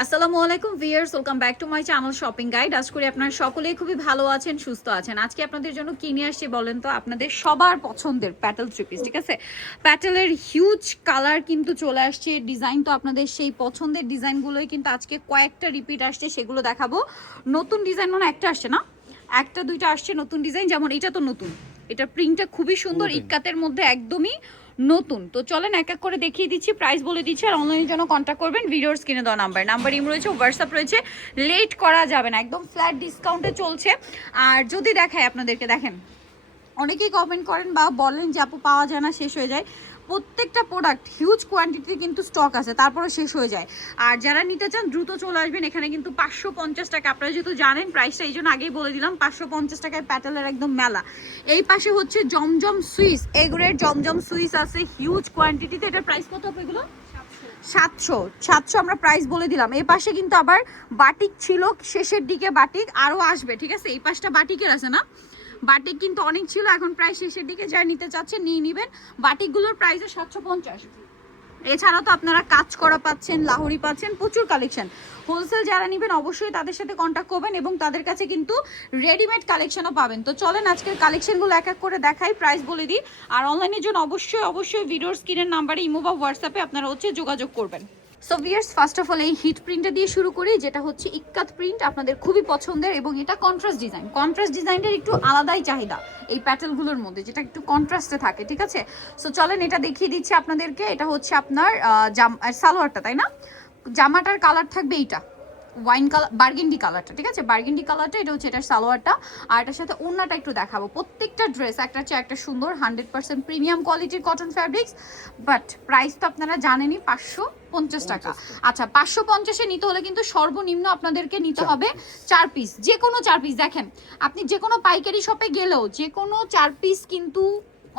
আসসালামু আলাইকুম viewers, welcome back to my channel shopping guide. আশা করি আপনারা সকলেই খুবই ভালো আছেন, সুস্থ আছেন। আজকে আপনাদের জন্য কি নিয়ে আসছি বলেন তো? আপনাদের সবার পছন্দের প্যাটেল থ্রি পিস, ঠিক আছে? প্যাটেলের হিউজ কালার কিন্তু চলে আসছে, ডিজাইন তো আপনাদের সেই পছন্দের ডিজাইনগুলোই কিন্তু আজকে কয়েকটা রিপিট আসছে, সেগুলো দেখাবো। নতুন ডিজাইন মানে একটা আসছে না, একটা দুইটা আসছে নতুন ডিজাইন, যেমন এটা তো নতুন, এটা প্রিন্টটা খুবই সুন্দর, ইক্কাতের মধ্যে একদমই নতুন। তো চলেন এক এক করে দেখিয়ে দিচ্ছি, প্রাইস বলে দিচ্ছি, আর অনলাইনের জন্য কন্ট্যাক্ট করবেন ভিডিওর স্ক্রিনে দেওয়া নাম্বার ইম রয়েছে, হোয়াটসঅ্যাপ রয়েছে। লেট করা যাবে না, একদম ফ্ল্যাট ডিসকাউন্টে চলছে। আর যদি দেখায় আপনাদেরকে, দেখেন অনেকেই কমেন্ট করেন বা বলেন যে আপু পাওয়া যায় না, শেষ হয়ে যায়। প্রত্যেকটা প্রোডাক্ট হিউজ কোয়ান্টিটি কিন্তু স্টক আছে, তারপরে শেষ হয়ে যায়। আর যারা নিতে চান দ্রুত চলে আসবেন। এখানে কিন্তু 550 টাকা, আপনারা যেহেতু জানেন প্রাইসটা এই জন্য আগেই বলে দিলাম, 550 টাকায় প্যাটেলের একদম মেলা। এই পাশে হচ্ছে জমজম সুইস, এগুলোর জমজম সুইস আছে হিউজ কোয়ান্টিটিতে। এটার প্রাইস কত হবে এগুলো? 700 আমরা প্রাইস বলে দিলাম। এই পাশে কিন্তু আবার বাটিক ছিল শেষের দিকে, বাটিক আরও আসবে, ঠিক আছে? এই পাশটা বাটিকের আছে না, বাটিক কিন্তু অনেক ছিল, এখন প্রায় শেষের দিকে, যারা নিতে চাচ্ছে নিয়ে নেবেন। বাটিকগুলোর প্রাইসও 750। এছাড়াও তো আপনারা কাজ করা পাচ্ছেন, লাহোরি পাচ্ছেন, প্রচুর কালেকশন। হোলসেল যারা নেবেন অবশ্যই তাদের সাথে কন্ট্যাক্ট করবেন, এবং তাদের কাছে কিন্তু রেডিমেড কালেকশনও পাবেন। তো চলেন আজকের কালেকশনগুলো এক এক করে দেখাই, প্রাইস বলে দিই। আর অনলাইনের জন্য অবশ্যই ভিডিওর স্ক্রিনের নাম্বারে ইমো বা হোয়াটসঅ্যাপে আপনারা হচ্ছে যোগাযোগ করবেন। So viewers, first of all এই হিট প্রিন্টটা দিয়ে শুরু করি, যেটা হচ্ছে ইক্কাত প্রিন্ট, আপনাদের খুবই পছন্দের, এবং এটা কন্ট্রাস্ট ডিজাইন। কন্ট্রাস্ট ডিজাইনটার একটু আলাদাই চাহিদা এই প্যাটেলগুলোর মধ্যে, যেটা একটু কন্ট্রাস্টে থাকে, ঠিক আছে? সো চলেন এটা দেখিয়ে দিচ্ছি আপনাদেরকে। এটা হচ্ছে আপনার সালোয়ারটা, তাই না? জামাটার কালার থাকবে এইটা ওয়াইন কালার, বার্গেন্ডি কালারটা, ঠিক আছে? বার্গেন্ডি কালারটা, এটা হচ্ছে এটার সালোয়ারটা। আর এটার সাথে ওড়নাটা একটু দেখাবো। প্রত্যেকটা ড্রেস একটা চেয়ে একটা সুন্দর, 100% প্রিমিয়াম কোয়ালিটির কটন ফ্যাব্রিক্স। বাট প্রাইস তো আপনারা জানেনই, 550 টাকা। আচ্ছা, 550-এ নিতে হলে কিন্তু সর্বনিম্ন আপনাদেরকে নিতে হবে 4 পিস, যে কোনো 4 পিস। দেখেন, আপনি যে কোনো পাইকারি শপে গেলেও যে কোনো 4 পিস কিন্তু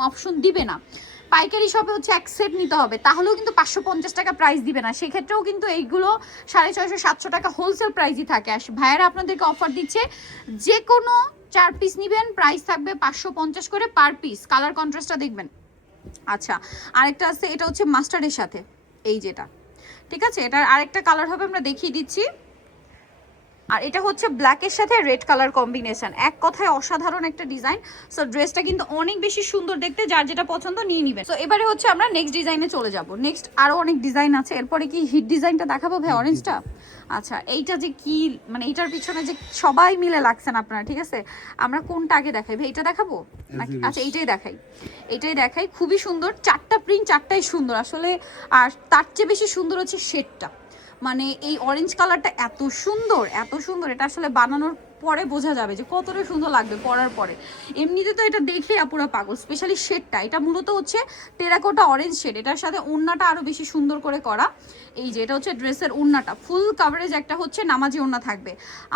অপশন দিবে না। পাইকারি শপে হচ্ছে এক সেট নিতে হবে, তাহলেও কিন্তু 550 টাকা প্রাইস দিবে না। সেক্ষেত্রেও কিন্তু এইগুলো 650-700 টাকা হোলসেল প্রাইসই থাকে। আর ভাইয়ারা আপনাদেরকে অফার দিচ্ছে, যে কোনো 4 পিস নিবেন, প্রাইস থাকবে 550 করে পার পিস। কালার কন্ট্রাস্টটা দেখবেন। আচ্ছা, আরেকটা আছে, এটা হচ্ছে মাস্টার্ডের সাথে, এই যেটা, ঠিক আছে? এটার আরেকটা কালার হবে, আমরা দেখিয়ে দিচ্ছি। আর এটা হচ্ছে ব্ল্যাকের সাথে রেড কালার কম্বিনেশন, এক কথায় অসাধারণ একটা ডিজাইন। সো ড্রেসটা কিন্তু অনেক বেশি সুন্দর দেখতে, যার যেটা পছন্দ নিয়ে নিবেন। সো এবারে হচ্ছে আমরা নেক্সট ডিজাইনে চলে যাব। নেক্সট আরও অনেক ডিজাইন আছে, এরপরে কি হিট ডিজাইনটা দেখাবো ভাই, অরেঞ্জটা? আচ্ছা, এইটা যে কি, মানে এইটার পিছনে যে সবাই মিলে লাগছেন আপনারা, ঠিক আছে? আমরা কোনটা আগে দেখাই ভাই, এটা দেখাবো নাকি? আচ্ছা, এইটাই দেখাই, খুবই সুন্দর। 4টা প্রিন্ট, 4টাই সুন্দর আসলে। আর তার চেয়ে বেশি সুন্দর হচ্ছে শেডটা, মানে এই অরেঞ্জ কালারটা এত সুন্দর, এত সুন্দর। এটা আসলে বানানোর পরে বোঝা যাবে যে কতটা সুন্দর লাগবে পরার পরে। এমনিতে তো এটা দেখে আপুরা পাগল, স্পেশালি শেডটা, এটা মূলত হচ্ছে টেরাকোটা অরেঞ্জ শেড। এটার সাথে ওড়নাটা আরও বেশি সুন্দর করে করা। এই যে এটা হচ্ছে ড্রেসের ওড়নাটা, ফুল কাভারেজ একটা হচ্ছে নামাজি ওড়না থাকবে।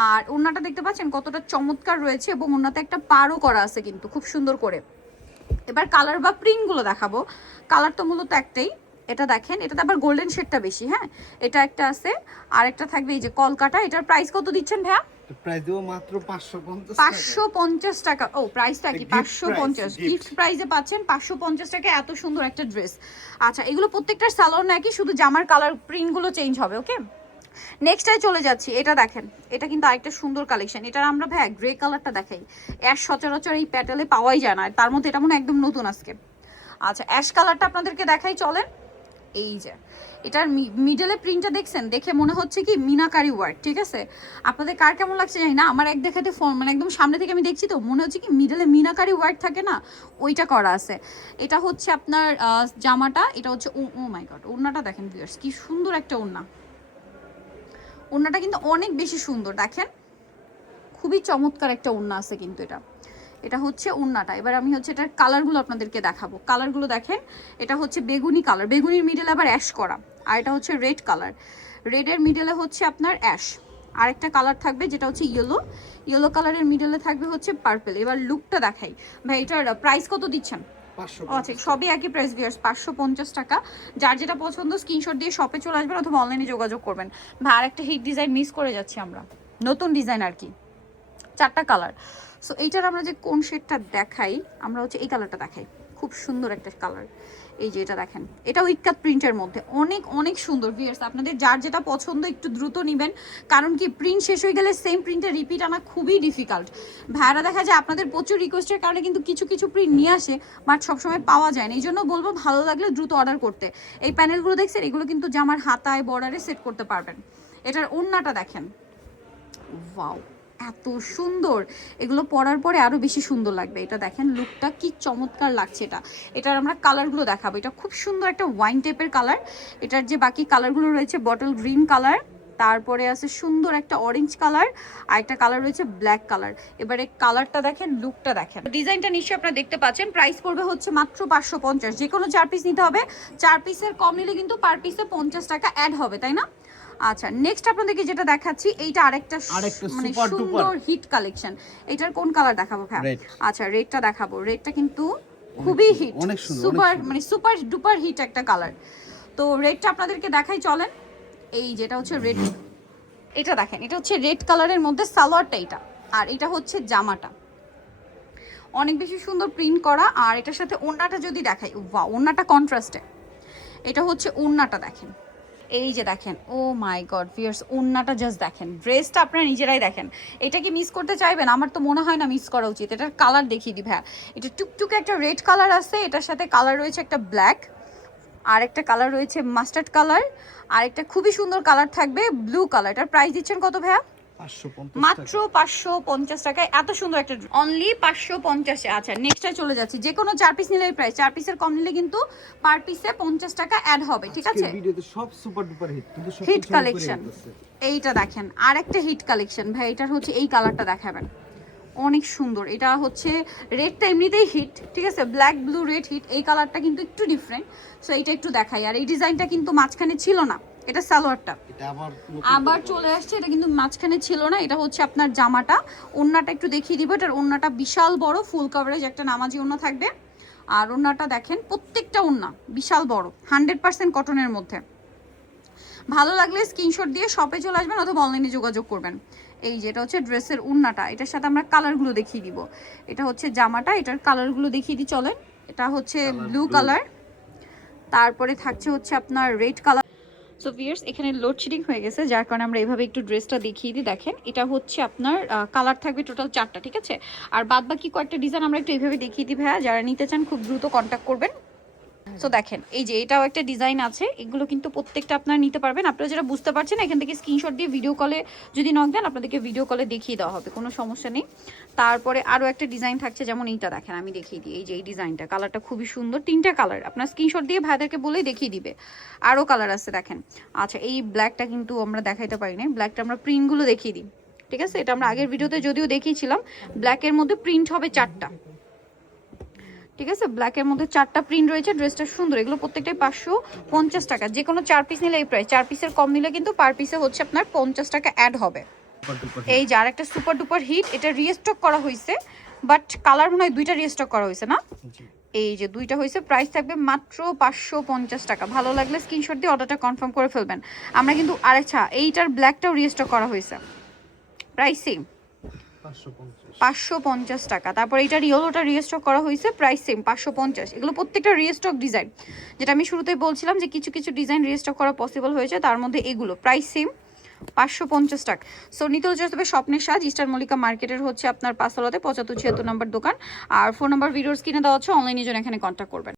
আর ওড়নাটা দেখতে পাচ্ছেন কতটা চমৎকার রয়েছে, এবং ওড়নাতে একটা পাড়ও করা আছে কিন্তু খুব সুন্দর করে। এবার কালার বা প্রিন্টগুলো দেখাবো। কালার তো মূলত একটাই, এটা দেখেন, এটাতে আবার গোল্ডেন শেডটা বেশি। হ্যাঁ, এটা একটা আছে, আর একটা থাকবে এই যে কলকাতা। এটার প্রাইস কত দিচ্ছেন ভাইয়া? প্রাইস দেবো মাত্র 550 550 টাকা। ও, প্রাইসটা কি 550? গিফট প্রাইসে পাচ্ছেন 550 টাকা এত সুন্দর একটা ড্রেস। আচ্ছা, এগুলো প্রত্যেকটার সালোয়ার নাকি, শুধু জামার কালার প্রিন্টগুলো চেঞ্জ হবে। ওকে, নেক্সটটাই চলে যাচ্ছি। এটা দেখেন, এটা কিন্তু আরেকটা সুন্দর কালেকশন। এটার আমরা ভাই গ্রে কালারটা দেখাই, অ্যাশ সচরাচর এই প্যাটেলে পাওয়াই যায় না, তার মধ্যে এটা মনে একদম নতুন আজকে। আচ্ছা, অ্যাশ কালারটা আপনাদেরকে দেখাই, চলেন। এই যে এটার মিডলে প্রিন্টটা দেখছেন, দেখে মনে হচ্ছে কি মিনাকারি ওয়ার্ক, ঠিক আছে? আপনাদের কার কেমন লাগছে জানি না, আমার এক দেখাতে মানে একদম সামনে থেকে আমি দেখছি তো মনে হচ্ছে কি মিডলে মিনাকারি ওয়ার্ক থাকে না, ওইটা করা আছে। এটা হচ্ছে আপনার জামাটা, এটা হচ্ছে ও মাই গড, ওড়নাটা দেখেন ভিউয়ার্স, কি সুন্দর একটা ওড়না। ওড়নাটা কিন্তু অনেক বেশি সুন্দর, দেখেন খুবই চমৎকার একটা ওড়না আছে কিন্তু। এটা হচ্ছে ওড়নাটা। এবার আমি হচ্ছে এটার কালারগুলো আপনাদেরকে দেখাবো। কালারগুলো দেখেন, এটা হচ্ছে বেগুনি কালার, বেগুনির মিডলে আবার অ্যাশ করা। আর এটা হচ্ছে রেড কালার, রেডের মিডলে হচ্ছে আপনার অ্যাশ। আরেকটা কালার থাকবে যেটা হচ্ছে ইয়েলো কালারের মিডলে থাকবে হচ্ছে পার্পল। এবার লুকটা দেখাই ভাই, এটার প্রাইস কত দিচ্ছেন? আচ্ছা, সবই একই প্রাইস ভিউয়ার্স, 550 টাকা। যার যেটা পছন্দ স্ক্রিনশট দিয়ে শপে চলে আসবেন, অথবা অনলাইনে যোগাযোগ করবেন। ভাই আরেকটা হিট ডিজাইন মিস করে যাচ্ছি আমরা, নতুন ডিজাইন আর কি, 4টা কালার। সো এইটার আমরা যে কোন শেডটা দেখাই, আমরা হচ্ছে এই কালারটা দেখাই, খুব সুন্দর একটা কালার। এই যে এটা দেখেন, এটাও ইক্কাত প্রিন্টের মধ্যে অনেক অনেক সুন্দর। ভিউয়ার্স আপনাদের যার যেটা পছন্দ একটু দ্রুত নেবেন, কারণ কি প্রিন্ট শেষ হয়ে গেলে সেম প্রিন্টের রিপিট আনা খুবই ডিফিকাল্ট। ভাইরা দেখা যায় আপনাদের প্রচুর রিকোয়েস্টের কারণে কিন্তু কিছু কিছু প্রিন্ট নিয়ে আসে, বাট সবসময় পাওয়া যায় না। এই জন্য বলবো ভালো লাগলে দ্রুত অর্ডার করতে। এই প্যানেলগুলো দেখছেন, এগুলো কিন্তু জামার হাতায় বর্ডারে সেট করতে পারবেন। এটার ওড়নাটা দেখেন, ওয়াও এত সুন্দর, এগুলো পরার পরে আরো বেশি সুন্দর লাগবে। এটা দেখেন লুকটা কি চমৎকার লাগছে। এটার আমরা কালারগুলো দেখাবো। এটা খুব সুন্দর একটা ওয়াইন টাইপের কালার। এটার যে বাকি কালারগুলো রয়েছে বটল গ্রিন কালার, তারপরে আছে সুন্দর একটা অরেঞ্জ কালার, আর একটা কালার রয়েছে ব্ল্যাক কালার। এবারে কালারটা দেখেন, লুকটা দেখেন। ডিজাইনটা নিশ্চয়ই আপনারা দেখতে পাচ্ছেন। প্রাইস পড়বে হচ্ছে মাত্র 550। যে কোনো 4 পিস নিতে হবে, 4 পিসের কম নিলে কিন্তু পার পিসে 50 টাকা অ্যাড হবে, তাই না? আচ্ছা, নেক্সট আপনাদেরকে যেটা দেখাচ্ছি, এইটা আরেকটা মানে সুন্দর হিট কালেকশন। এটার কোন কালার দেখাবো ভাই? আচ্ছা, রেডটা দেখাবো। রেডটা কিন্তু খুবই হিট, সুপার মানে সুপার ডুপার হিট একটা কালার। তো রেডটা আপনাদেরকে দেখাই চলেন। এই যেটা হচ্ছে রেড, এটা দেখেন, এটা হচ্ছে রেড কালারের মধ্যে সালোয়ারটা এটা, আর এটা হচ্ছে জামাটা। অনেক বেশি সুন্দর প্রিন্ট করা। আর এটার সাথে ওড়নাটা যদি দেখাই, ওয়াও ওড়নাটা কন্ট্রাস্টে। এটা হচ্ছে ওড়নাটা দেখেন, এই যে দেখেন, ও মাই গড ভিউয়ার্স, ওড়নাটা জাস্ট দেখেন, ড্রেসটা আপনারা নিজেরাই দেখেন। এটা কি মিস করতে চাইবেন? আমার তো মনে হয় না মিস করা উচিত। এটার কালার দেখিয়ে দিই ভাইয়া। এটা টুকটুকে একটা রেড কালার আছে, এটার সাথে কালার রয়েছে একটা ব্ল্যাক, আর একটা কালার রয়েছে মাস্টার্ড কালার, আর একটা খুবই সুন্দর কালার থাকবে ব্লু কালার। এটার প্রাইস দিচ্ছেন কত ভাইয়া? মাত্র 550 টাকায় এত সুন্দর একটা, অনলি 550। আচ্ছা, নেক্সটে চলে যাচ্ছি। যে কোনো 4 পিস নিলে প্রাইস, 4 পিসের কম নিলে কিন্তু পার পিসে 50 টাকা অ্যাড হবে, ঠিক আছে? ভিডিওতে সব সুপার ডুপার হিট, কিন্তু সব হিট কালেকশন। এইটা দেখেন, আর একটা হিট কালেকশন ভাই। এটার হচ্ছে এই কালারটা দেখাবেন, অনেক সুন্দর। এটা হচ্ছে রেডটা এমনিতেই হিট, ঠিক আছে? ব্ল্যাক ব্লু রেড হিট, এই কালারটা কিন্তু একটু ডিফারেন্ট। সো এটা একটু দেখাই। আর এই ডিজাইনটা কিন্তু মাঝখানে ছিল না, এটা সালোয়ারটা আবার চলে আসছে। এটা কিন্তু মাঝখানে ছিল না। এটা হচ্ছে আপনার জামাটা। ওড়নাটা একটু দেখিয়ে দিব। এটার ওড়নাটা বিশাল বড়, ফুল কভারেজ একটা নামাজি ওড়না থাকবে। আর ওড়নাটা দেখেন, প্রত্যেকটা ওড়না বিশাল বড়, 100% কটনের মধ্যে। ভালো লাগলে স্ক্রিনশট দিয়ে শপে চলে আসবেন অথবা অনলাইনে যোগাযোগ করবেন। এই যে এটা হচ্ছে ড্রেসের ওড়নাটা, এটার সাথে আমরা কালারগুলো দেখিয়ে দিব। এটা হচ্ছে জামাটা, এটার কালারগুলো দেখিয়ে দিই চলেন। এটা হচ্ছে ব্লু কালার, তারপরে থাকছে হচ্ছে আপনার রেড কালার। সো ভিউয়ার্স, এখানে লোডশেডিং হয়ে গেছে, যার কারণে আমরা এইভাবে একটু ড্রেসটা দেখিয়ে দিই। দেখেন, এটা হচ্ছে আপনার কালার থাকবে টোটাল 4টা, ঠিক আছে? আর বাদ বাকি কয়েকটা ডিজাইন আমরা একটু এইভাবে দেখিয়ে দিই ভাইয়া। যারা নিতে চান খুব দ্রুত কন্ট্যাক্ট করবেন। সো দেখেন, এই যে এটাও একটা ডিজাইন আছে। এগুলো কিন্তু প্রত্যেকটা আপনারা নিতে পারবেন। আপনারা যেটা বুঝতে পারছেন, এখান থেকে স্ক্রিনশট দিয়ে ভিডিও কলে যদি নক দেন, আপনাদেরকে ভিডিও কলে দেখিয়ে দেওয়া হবে, কোনো সমস্যা নেই। তারপরে আরও একটা ডিজাইন থাকছে, যেমন এইটা দেখেন, আমি দেখিয়ে দিই। এই যে এই ডিজাইনটা, কালারটা খুবই সুন্দর। 3টা কালার, আপনার স্ক্রিনশট দিয়ে ভাইদেরকে বলেই দেখিয়ে দিবে। আরও কালার আছে দেখেন। আচ্ছা, এই ব্ল্যাকটা কিন্তু আমরা দেখাইতে পারি না, ব্ল্যাকটা আমরা প্রিন্টগুলো দেখিয়ে দিই, ঠিক আছে? এটা আমরা আগের ভিডিওতে যদিও দেখিয়েছিলাম। ব্ল্যাকের মধ্যে প্রিন্ট হবে 4টা, ঠিক আছে? ব্ল্যাকের মধ্যে 4টা প্রিন্ট রয়েছে। ড্রেসটা সুন্দর। এগুলো প্রত্যেকটাই 550 টাকা। যে কোনো 4 পিস নিলে এই প্রাইস। 4 পিসের কম নিলে কিন্তু পার পিসে হচ্ছে আপনার 50 টাকা অ্যাড হবে। এই যে আরেকটা সুপার ডুপার হিট, এটা রিস্টক করা হয়েছে, বাট কালার মনে হয় 2টা রিস্টক করা হয়েছে না? এই যে 2টা হয়েছে। প্রাইস থাকবে মাত্র 550 টাকা। ভালো লাগলে স্ক্রিনশট দিয়ে অর্ডারটা কনফার্ম করে ফেলবেন। আমরা কিন্তু আরেকটা, এইটার ব্ল্যাকটাও রিস্টক করা হয়েছে। প্রাইস সেম, 550 টাকা। তারপর এটা ইয়েলোটা রিস্টক করা হয়েছে, প্রাইস সেম 550। এগুলো প্রত্যেকটা রিস্টক ডিজাইন, যেটা আমি শুরুতেই বলছিলাম যে কিছু কিছু ডিজাইন রিস্টক করা পসিবল হয়েছে, তার মধ্যে এগুলো প্রাইস সেম 550 টাকা। সো নিতে হচ্ছে তবে স্বপ্নের সাজ, ইস্টার মল্লিকা মার্কেটের হচ্ছে আপনার 5 তলাতে 75-76 নম্বর দোকান। আর ফোন নাম্বার ভিডিওর স্ক্রিনে দেওয়া হচ্ছে, অনলাইনে জন্য এখানে কন্ট্যাক্ট করবেন।